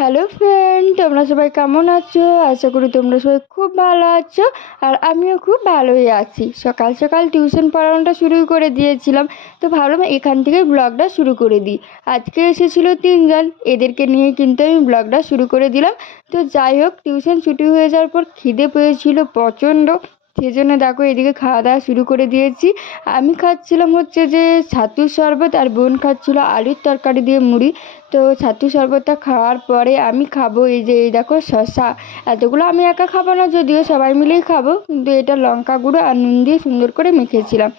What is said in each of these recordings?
Hello friend তোমরা সবাই কেমন আছো? আশা করি তোমরা সবাই খুব ভালো আছো আর আমিও খুব ভালোই আছি। সকাল সকাল টিউশন পড়ানোটা শুরু করে দিয়েছিলাম। তো ভাবলাম এখান থেকে ব্লগটা শুরু করে দিই। আজকে এসেছিল তিনজন। এদেরকে নিয়ে কিন্তু আমি ব্লগটা শুরু করে দিলাম। তো যাই হোক, টিউশন ছুটি হয়ে যাওয়ার পর খিদে পেয়েছিল প্রচণ্ড। সেই জন্য দেখো এদিকে খাওয়া দাওয়া শুরু করে দিয়েছি। আমি খাচ্ছিলাম হচ্ছে যে ছাতুর শরবত আর বোন খাচ্ছিল আলুর তরকারি দিয়ে মুড়ি। তো ছাতু শরবতটা খাওয়ার পরে আমি খাব এই যে, এই দেখো শসা। এতগুলো আমি একা খাব না, যদিও সবাই মিলেই খাব। কিন্তু এটা লঙ্কা গুঁড়ো আর নুন দিয়ে সুন্দর করে মেখেছিলাম।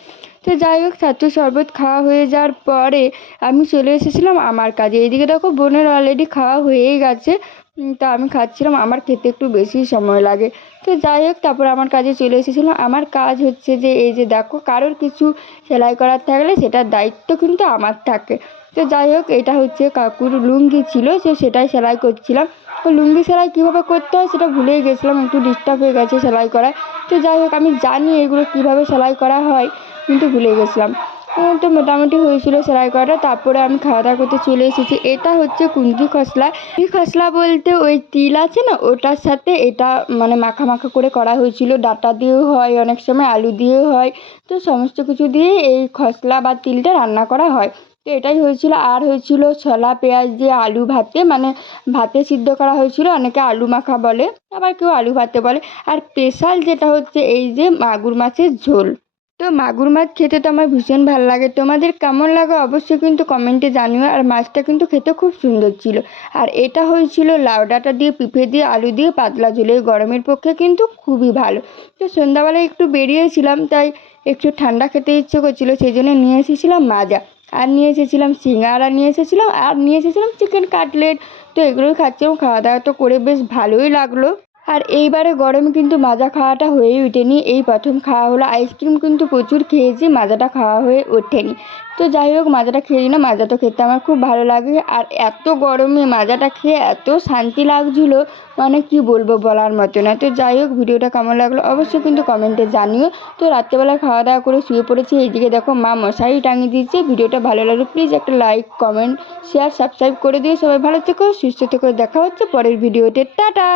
তো যাই হোক, ছাতু শরবত খাওয়া হয়ে যাওয়ার পরে আমি চলে এসেছিলাম আমার কাজে। এইদিকে দেখো বোনের অলরেডি খাওয়া হয়েই গেছে। তা আমি খাচ্ছিলাম, আমার খেতে একটু বেশি সময় লাগে। তো যাই হোক, তারপর আমার কাজে চলে এসেছিলাম আমার কাজ হচ্ছে যে, এই যে দেখো, কারোর কিছু সেলাই করার থাকলে সেটার দায়িত্ব কিন্তু আমার থাকে। তো যাই হোক, এটা হচ্ছে কাকুর লুঙ্গি ছিল সে সেটাই সেলাই করছিলাম। তো লুঙ্গি সেলাই কীভাবে করতে হয় সেটা ভুলেই গেছিলাম, একটু ডিস্টার্ব হয়ে গেছে সেলাই করায়। তো যাই হোক, আমি জানি এগুলো কীভাবে সেলাই করা হয়, কিন্তু ভুলে গেছিলাম। তো মোটামুটি হয়েছিল সেলাই করাটা, তারপরে আমি খাওয়া দাওয়া করতে চলে এসেছি। এটা হচ্ছে কুঞ্জি খসলা। কুঞ্জি খসলা বলতে ওই তিল আছে না, ওটার সাথে এটা মানে মাখা মাখা করে করা হয়েছিল। ডাটা দিয়েও হয় অনেক সময়, আলু দিয়েও হয়। তো সমস্ত কিছু দিয়ে এই খসলা বা তিলটা রান্না করা হয়। তো এটাই হয়েছিল। আর হয়েছিল ছোলা, পেঁয়াজ দিয়ে আলু ভাতে মানে ভাতে সিদ্ধ করা হয়েছিল। অনেকে আলু মাখা বলে, আবার কেউ আলু ভাতে বলে। আর স্পেশাল যেটা হচ্ছে এই যে মাগুর মাছের ঝোল। তো মাগুর মাছ খেতে তো আমার ভীষণ ভালো লাগে। তোমাদের কেমন লাগে অবশ্যই কিন্তু কমেন্টে জানিও। আর মাছটা কিন্তু খেতে খুব সুন্দর ছিল। আর এটা হয়েছিল লাউ ডাঁটা দিয়ে, পিঁপে দিয়ে, আলু দিয়ে, পাতলা ঝোল গরমের পক্ষে কিন্তু খুবই ভালো। তো সন্ধ্যাবেলায় একটু বেরিয়েছিলাম, তাই একটু ঠান্ডা খেতে ইচ্ছে করছিল। সেই জন্য নিয়ে এসেছিলাম মাজা। আর নিয়ে এসেছিলাম সিঙ্গারা নিয়ে এসেছিলাম, আর নিয়ে এসেছিলাম চিকেন কাটলেট তো এগুলোই খাচ্ছিলাম খাওয়া দাওয়া তো করে বেশ ভালোই লাগল। আর এইবারে গরমে কিন্তু মাজা খাওয়াটা হয়ে ওঠেনি। এই প্রথম খাওয়া হলো আইসক্রিম, কিন্তু প্রচুর খেয়েছি, মাজাটা খাওয়া হয়ে ওঠেনি। তো যাই হোক, মাজাটা খেয়ে না মাজাটা খেতে আমার খুব ভালো লাগে। আর এত গরমে মাজাটা খেয়ে এত শান্তি লাগছিল মানে কি বলব বলার মতো না। তো যাই হোক, ভিডিওটা কেমন লাগল অবশ্যই কিন্তু কমেন্টে জানিও। তো রাত্রেবেলা খাওয়া দাওয়া করে শুয়ে পড়েছি, এইদিকে দেখো মা মশারি টাঙিয়ে দিয়েছে। ভিডিওটা ভালো লাগল প্লিজ একটা লাইক কমেন্ট শেয়ার সাবস্ক্রাইব করে দিও। সবাই ভালো থেকো, সুস্থ থেকো। দেখা হচ্ছে পরের ভিডিওতে। টাটা!